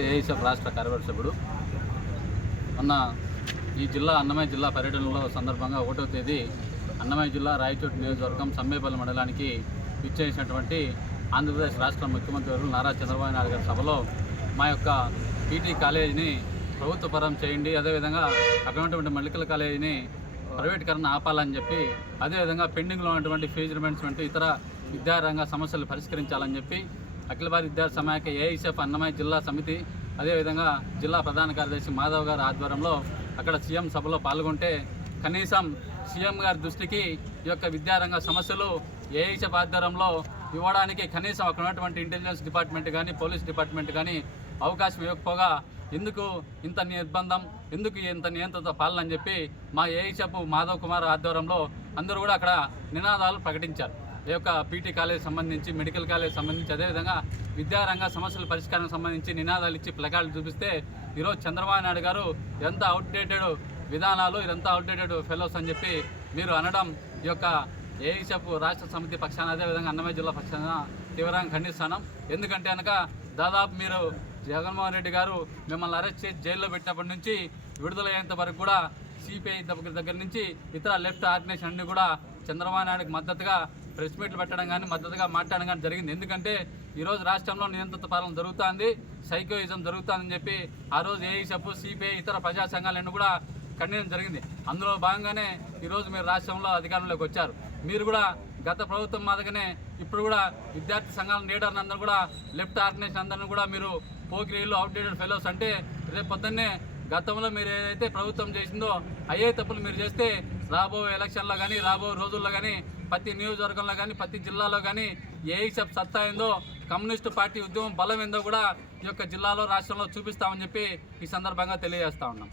AICF రాష్ట్ర కార్యవర్గ మొన్న ఈ జిల్లా అన్నమయ్య జిల్లా పర్యటనలో సందర్భంగా ఒకటో తేదీ అన్నమయ్య జిల్లా రాయచోటి నియోజకవర్గం సమ్మేపల్లి మండలానికి ఇచ్చేసినటువంటి ఆంధ్రప్రదేశ్ రాష్ట్ర ముఖ్యమంత్రి నారా చంద్రబాబు నాయుడు గారి సభలో మా యొక్క పీటీ కాలేజీని ప్రభుత్వపరం చేయండి అదేవిధంగా అక్కడ ఉన్నటువంటి మెడికల్ కాలేజీని ప్రైవేటీకరణ ఆపాలని చెప్పి అదేవిధంగా పెండింగ్లో ఉన్నటువంటి ఫీజు రిమెంట్స్ వంటి ఇతర విద్యారంగ సమస్యలు పరిష్కరించాలని చెప్పి అఖిల భారత విద్యార్థి సమాఖ్య ఏఐసెఫ్ అన్నమయ్య జిల్లా సమితి అదేవిధంగా జిల్లా ప్రధాన కార్యదర్శి మాధవ్ గారి ఆధ్వర్యంలో అక్కడ సీఎం సభలో పాల్గొంటే కనీసం సీఎం గారి దృష్టికి ఈ యొక్క విద్యారంగ సమస్యలు ఏఐసెఫ్ ఆధ్వర్యంలో ఇవ్వడానికి కనీసం అక్కడ ఉన్నటువంటి ఇంటెలిజెన్స్ డిపార్ట్మెంట్ కానీ పోలీస్ డిపార్ట్మెంట్ కానీ అవకాశం ఇవ్వకపోగా ఎందుకు ఇంత నిర్బంధం ఎందుకు ఇంత నియంత్రిత పాలన అని చెప్పి మా ఏఐసెఫ్ మాధవ్ కుమార్ ఆధ్వర్యంలో అందరూ కూడా అక్కడ నినాదాలు ప్రకటించారు. ఈ యొక్క పీటీ కాలేజ్ సంబంధించి మెడికల్ కాలేజ్ సంబంధించి అదేవిధంగా విద్యారంగ సమస్యల పరిష్కారం సంబంధించి నినాదాలు ఇచ్చి ప్లకార్డులు చూపిస్తే ఈరోజు చంద్రబాబు నాయుడు గారు ఎంత అవుట్డేటెడ్ విధానాలు ఇదంతా అవుట్డేటెడ్ ఫెలోస్ అని చెప్పి మీరు అనడం ఈ యొక్క ఏఐసెఫ్ రాష్ట్ర సమితి పక్షాన అదేవిధంగా అన్నమయ్య జిల్లా పక్షాన తీవ్రంగా ఖండిస్తున్నాం. ఎందుకంటే కనుక దాదాపు మీరు జగన్మోహన్ రెడ్డి గారు మిమ్మల్ని అరెస్ట్ చేసి జైల్లో పెట్టినప్పటి నుంచి విడుదలయ్యేంత వరకు కూడా సిపిఐ దగ్గర దగ్గర నుంచి ఇతర లెఫ్ట్ ఆర్గనైజేషన్ అన్ని కూడా చంద్రబాబు నాయుడుకి మద్దతుగా ప్రెస్ మీట్లు పెట్టడం కానీ మద్దతుగా మాట్లాడడం కానీ జరిగింది. ఎందుకంటే ఈరోజు రాష్ట్రంలో నియంత్రిత పాలన జరుగుతుంది సైకోయిజం జరుగుతుందని చెప్పి ఆ రోజు ఏఐసెఫ్ సిపిఐ ఇతర ప్రజా సంఘాలన్నీ కూడా ఖండించడం జరిగింది. అందులో భాగంగానే ఈరోజు మీరు రాష్ట్రంలో అధికారంలోకి వచ్చారు. మీరు కూడా గత ప్రభుత్వం మాదిరిగానే ఇప్పుడు కూడా విద్యార్థి సంఘాల లీడర్ని అందరూ కూడా లెఫ్ట్ ఆర్గనైజేషన్ అందరిని కూడా మీరు పోకిరీలు అవుట్డేటెడ్ ఫెలోస్ అంటే రేపు పొద్దున్నే గతంలో మీరు ఏదైతే ప్రభుత్వం చేసిందో అయ్యే తప్పులు మీరు చేస్తే రాబోయే ఎలక్షన్లో కానీ రాబోయే రోజుల్లో కానీ ప్రతి నియోజకవర్గంలో కానీ ప్రతి జిల్లాలో కానీ ఏ సబ్ సత్తా ఏందో కమ్యూనిస్టు పార్టీ ఉద్యమం బలం ఏందో కూడా ఈ యొక్క జిల్లాలో రాష్ట్రంలో చూపిస్తామని చెప్పి ఈ సందర్భంగా తెలియజేస్తా ఉన్నాం.